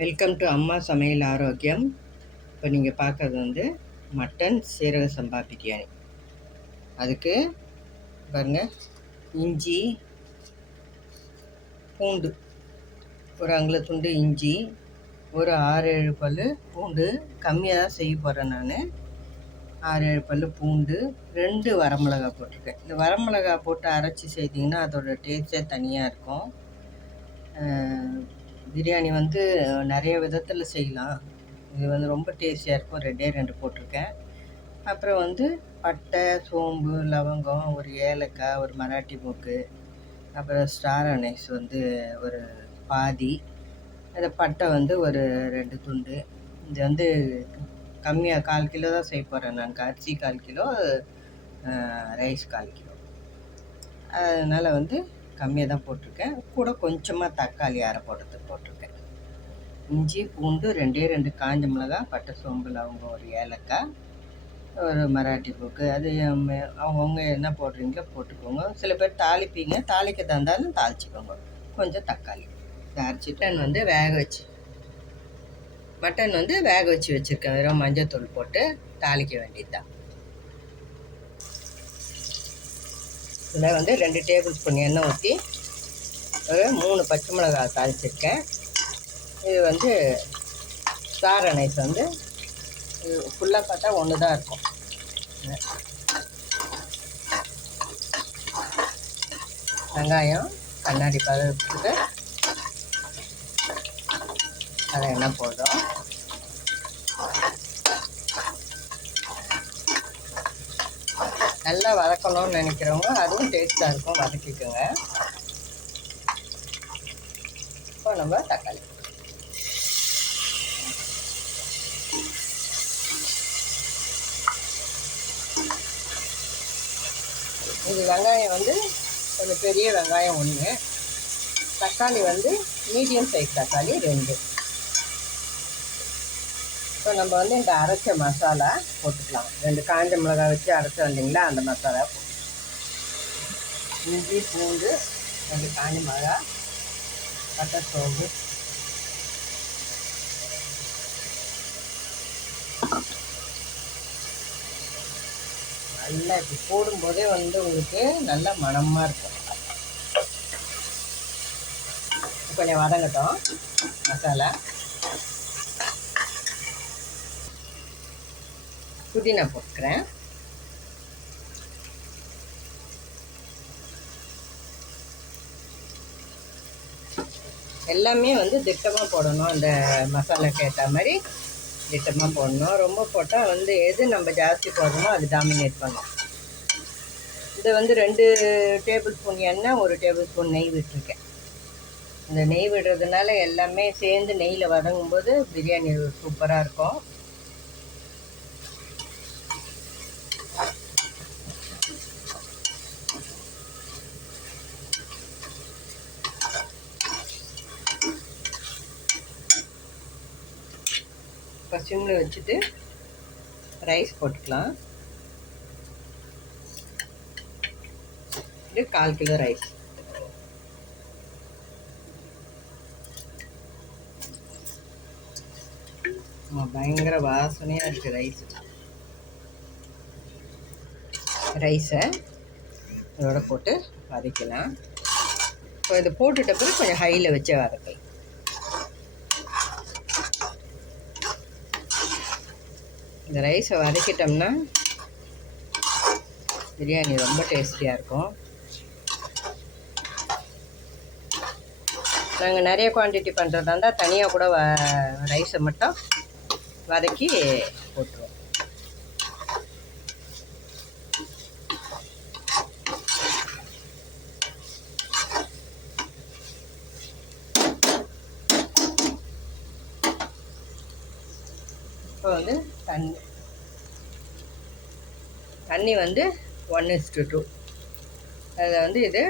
Welcome to அம்மா சமையல் ஆரோக்கியம். இப்போ நீங்கள் பார்க்குறது வந்து மட்டன் சீரக சம்பா பிரியாணி. அதுக்கு பாருங்கள் இஞ்சி பூண்டு. ஒரு அங்குல துண்டு இஞ்சி ஒரு ஆறு ஏழு பல் பூண்டு. கம்மியாக தான் செய்ய போகிறேன் நான். ஆறு ஏழு பல் பூண்டு ரெண்டு வரமிளகா போட்டிருக்கேன். இந்த வரமிளகா போட்டு அரைச்சி செய்திங்கன்னா அதோட டேஸ்ட்டே தனியாக இருக்கும். பிரியாணி வந்து நிறைய விதத்தில் செய்யலாம். இது வந்து ரொம்ப டேஸ்டியாக இருக்கும். ரெண்டே ரெண்டு போட்டிருக்கேன். அப்புறம் வந்து பட்டை சோம்பு லவங்கம் ஒரு ஏலக்காய் ஒரு மராட்டி மூக்கு அப்புறம் ஸ்டார் அனைஸ் வந்து ஒரு பாதி அந்த பட்டை வந்து ஒரு ரெண்டு துண்டு. இது வந்து கம்மியாக கால் கிலோ தான் செய்ய போகிறேன் நான். அரிசி கால் கிலோ ரைஸ் கால் கிலோ. அதனால் வந்து கம்மியாக தான் போட்டிருக்கேன். கூட கொஞ்சமாக தக்காளி அரை போடுறதுக்கு போட்டிருக்கேன். இஞ்சி பூண்டு ரெண்டே ரெண்டு காஞ்ச மிளகா பட்டை சோம்பு அவங்க ஒரு ஏலக்காய் ஒரு மராட்டி பூக்கு அது அவங்கவுங்க என்ன போடுறீங்களோ போட்டுக்கோங்க. சில பேர் தாளிப்பீங்க. தாளிக்க தந்தாலும் தாளிச்சிக்கோங்க. கொஞ்சம் தக்காளி. இதை அரைச்சிட்டு வந்து வேக வச்சு மட்டன் வந்து வேக வச்சு வச்சுருக்கேன். வெறும் மஞ்சள் தூள் போட்டு தாளிக்க வேண்டியதுதான். இதில் வந்து ரெண்டு டேபிள் ஸ்பூன் எண்ணெய் ஊற்றி ஒரு மூணு பச்சை மிளகாய் தாளிச்சிருக்கேன். இது வந்து ஸ்டார் அனைஸ் வந்து இது ஃபுல்லாக பார்த்தா ஒன்று தான் இருக்கும். வெங்காயம் கண்ணாடி பதத்துக்கு அதை என்ன போதும் நல்லா வதக்கணும்னு நினைக்கிறவங்க அதுவும் டேஸ்ட்டாக இருக்கும் வதக்கிக்கோங்க. இப்போ நம்ம தக்காளி. இது வெங்காயம் வந்து கொஞ்சம் பெரிய வெங்காயம் ஒன்று தக்காளி வந்து மீடியம் சைஸ் தக்காளி ரெண்டு. இப்போ நம்ம வந்து இந்த அரைச்ச மசாலா போட்டுக்கலாம். ரெண்டு காஞ்ச மிளகாய் வச்சு அரைச்சோம் இல்லைங்களா? அந்த மசாலா போட்டு இஞ்சி பூண்டு ரெண்டு காஞ்ச மிளகா பட்டை சோம்பு. நல்லா இப்படி போடும்போதே வந்து உங்களுக்கு நல்ல மணமாக இருக்கும். கொஞ்சம் வதங்கட்டும் மசாலா. புதினா போட்டுக்கிறேன். எல்லாமே வந்து திட்டமாக போடணும். அந்த மசாலாக்கு ஏற்ற மாதிரி திட்டமாக போடணும். ரொம்ப போட்டால் வந்து எது நம்ம ஜாஸ்தி போடுறோமோ அது டாமினேட் பண்ணும். இது வந்து ரெண்டு டேபிள் ஸ்பூன் எண்ணெய் ஒரு டேபிள் ஸ்பூன் நெய் விட்டுருக்கேன். இந்த நெய் விடுறதுனால எல்லாமே சேர்ந்து நெய்யில் வதங்கும்போது பிரியாணி சூப்பராக இருக்கும். சிம்மில் வச்சுட்டு ரைஸ் போட்டுக்கலாம். இது கால் கிலோ ரைஸ். பயங்கர வாசனையாக இருக்குது ரைஸ். ரைஸை இதோட போட்டு வதக்கலாம். இப்போ இதை போட்டுட்ட பிறகு கொஞ்சம் ஹையில் வச்சு வதக்கலாம். இந்த ரைஸை வதக்கிட்டோம்னா பிரியாணி ரொம்ப டேஸ்டியாக இருக்கும். நாங்கள் நிறைய குவான்டிட்டி பண்ணுறதா இருந்தால் தனியாக கூட வ ரைஸை மட்டும் வதக்கி போட்டுருவோம். இப்போ வந்து தண்ணி. தண்ணி வந்து ஒன் இஸ்டு டூ அதில் வந்து இது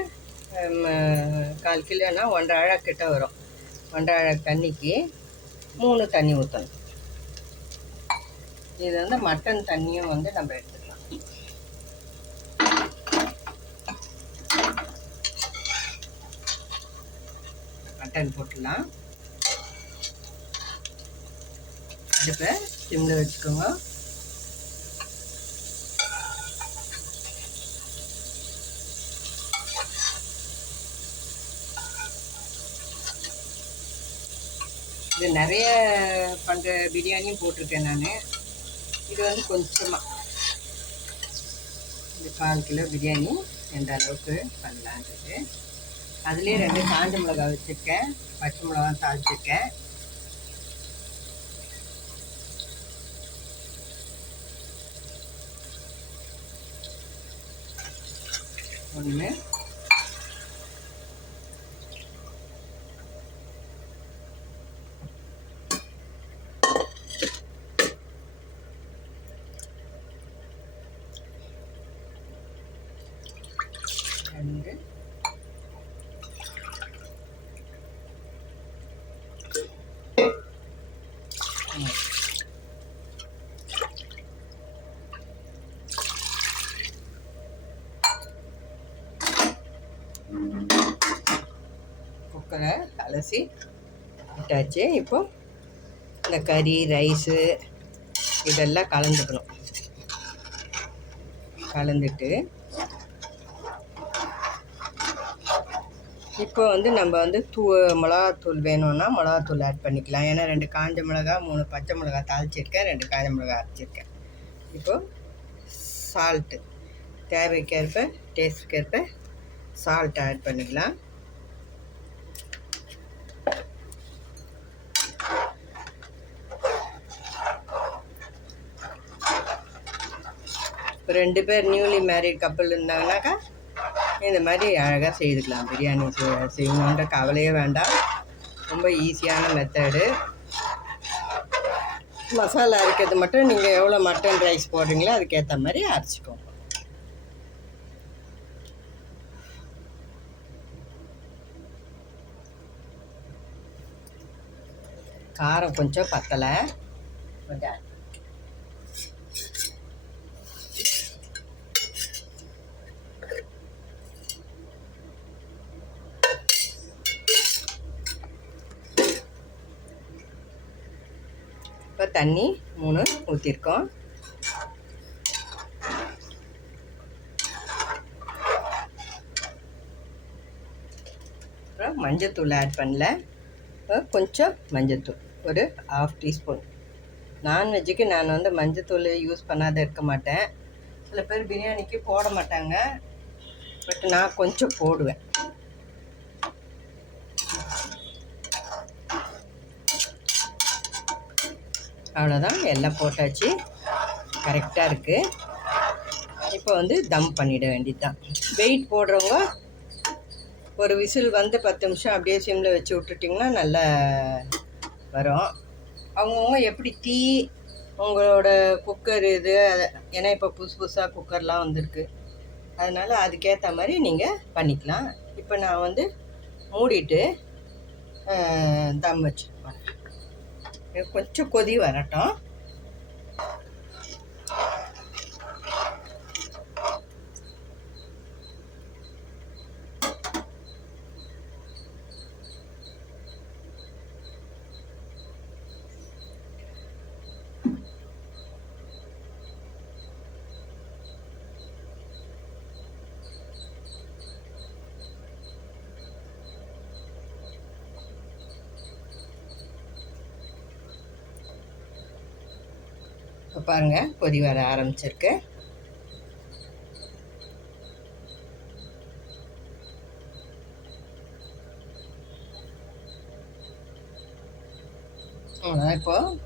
கால் கிலோனா ஒன்றரை அழகு கிட்ட வரும். ஒன்றரை அழகு தண்ணிக்கு மூணு தண்ணி ஊற்றணும் இது வந்து மட்டன் தண்ணியும் வந்து நம்ம எடுத்துக்கலாம். மட்டன் போட்டுடலாம். அடுப்பை சிம்மில் வச்சுக்கோங்க. இது நிறைய பண்ணுற பிரியாணியும் போட்டிருக்கேன் நான். இது வந்து கொஞ்சமாக இந்த கால் கிலோ பிரியாணி எந்த அளவுக்கு பண்ணலான்றது. அதுலேயே ரெண்டு காஞ்ச மிளகா வச்சுருக்கேன். பச்சை மிளகா தாளிச்சிருக்கேன். ஒன்று ரெண்டு மூணு. குக்கரை அலசி விட்டாச்சு. இப்போ இந்த கறி ரைஸு இதெல்லாம் கலந்துக்கணும். கலந்துட்டு இப்போ வந்து நம்ம வந்து தூ மிளகாத்தூள் வேணும்னா மிளகாத்தூள் ஆட் பண்ணிக்கலாம். ஏன்னா ரெண்டு காஞ்ச மிளகா மூணு பச்சை மிளகா தாளிச்சிருக்கேன். ரெண்டு காஞ்ச மிளகா அரைச்சிருக்கேன். இப்போது சால்ட்டு தேவைக்கேற்ப டேஸ்ட்டுக்கேற்ப சால்ட் ஆட் பண்ணிக்கலாம். இப்போ ரெண்டு பேர் நியூலி மேரிட் கப்பல் இருந்தாங்கனாக்கா இந்த மாதிரி அழகாக செய்துக்கலாம். பிரியாணி செய்யணுன்ற கவலையே வேண்டாம். ரொம்ப ஈஸியான மெத்தடு மசாலா அரைக்கிறது மட்டும் நீங்கள் எவ்வளோ மட்டன் ரைஸ் போடுறீங்களோ அதுக்கேற்ற மாதிரி அரைச்சிக்கோங்க. காரம் கொஞ்சம் பத்தலை. கொஞ்சம் தண்ணி மூணு ஊற்றிருக்கோம் அப்புறம் மஞ்சத்தூள் ஆட் பண்ணல. கொஞ்சம் மஞ்சத்தூள் ஒரு ஹாஃப் டீஸ்பூன் நான்வெஜ்ஜுக்கு நான் வந்து மஞ்சத்தூள் யூஸ் பண்ணாத இருக்க மாட்டேன். சில பேர் பிரியாணிக்கு போட மாட்டாங்க. பட் நான் கொஞ்சம் போடுவேன். அவ்வளோதான். எல்லாம் போட்டாச்சு. கரெக்டாக இருக்குது இப்போ வந்து தம் பண்ணிட வேண்டியதுதான். வெயிட் போடுறவங்க ஒரு விசில் வந்து பத்து நிமிஷம் அப்படியே சிம்மில் வச்சு விட்டுட்டிங்கன்னா நல்லா வரும். அவங்கவுங்க எப்படி தீ உங்களோட குக்கர் இது அது- ஏன்னா இப்போ புதுசு புதுசாக குக்கர்லாம் வந்திருக்கு. அதனால் அதுக்கேற்ற மாதிரி நீங்கள் பண்ணிக்கலாம். இப்போ நான் வந்து மூடிட்டு தம் வச்சுருப்பேன் கொஞ்சம் கொதி வரட்டும். இப்போ பாருங்கள் கொதி வர ஆரம்பிச்சிருக்கு. அவ்வளோதான் இப்போது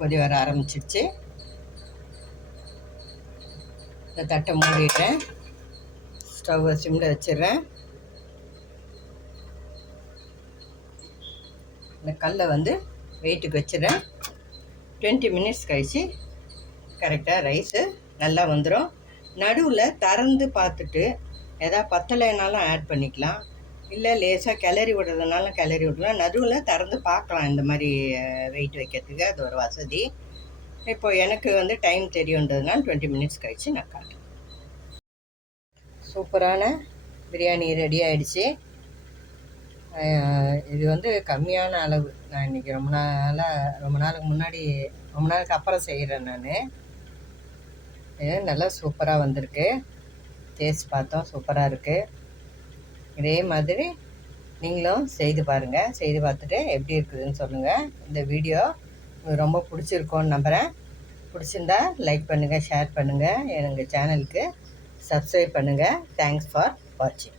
கொதி வர ஆரம்பிச்சிருச்சு. இந்த தட்டை மூடிட்டேன் ஸ்டவ்வை சிம்மில் வச்சிடுறேன். இந்த கல்லை வந்து வெயிட்டுக்கு வச்சிடுறேன். டுவெண்ட்டி மினிட்ஸ் கழித்து கரெக்டாக ரைஸு நல்லா வந்துடும் நடுவில் திறந்து பார்த்துட்டு எதா பத்தலைனாலும் ஆட் பண்ணிக்கலாம். இல்லை லேசாக கிளறி விடுறதுனாலும் கிளறி விடலாம். நடுவில் திறந்து பார்க்கலாம் இந்த மாதிரி வெயிட் வைக்கிறதுக்கு. அது ஒரு வசதி. இப்போ எனக்கு வந்து டைம் தெரியுன்றதுனால டுவெண்ட்டி மினிட்ஸ் கழித்து நான் காட்டுறேன். சூப்பரான பிரியாணி ரெடி ஆகிடுச்சி இது வந்து கம்மியான அளவு. நான் இன்றைக்கி ரொம்ப நாளாக ரொம்ப நாளுக்கு முன்னாடி ரொம்ப நாளுக்கு அப்புறம் செய்கிறேன் நான். இது நல்லா சூப்பராக வந்திருக்கு. டேஸ்ட் பார்த்தோம் சூப்பராக இருக்குது இதே மாதிரி நீங்களும் செய்து பாருங்கள் செய்து பார்த்துட்டு எப்படி இருக்குதுன்னு சொல்லுங்கள் இந்த வீடியோ ரொம்ப பிடிச்சிருக்கோன்னு நம்புகிறேன் பிடிச்சிருந்தா லைக் பண்ணுங்கள் ஷேர் பண்ணுங்கள் எங்கள் சேனலுக்கு சப்ஸ்கிரைப் பண்ணுங்கள் தேங்க்ஸ் ஃபார் வாட்சிங்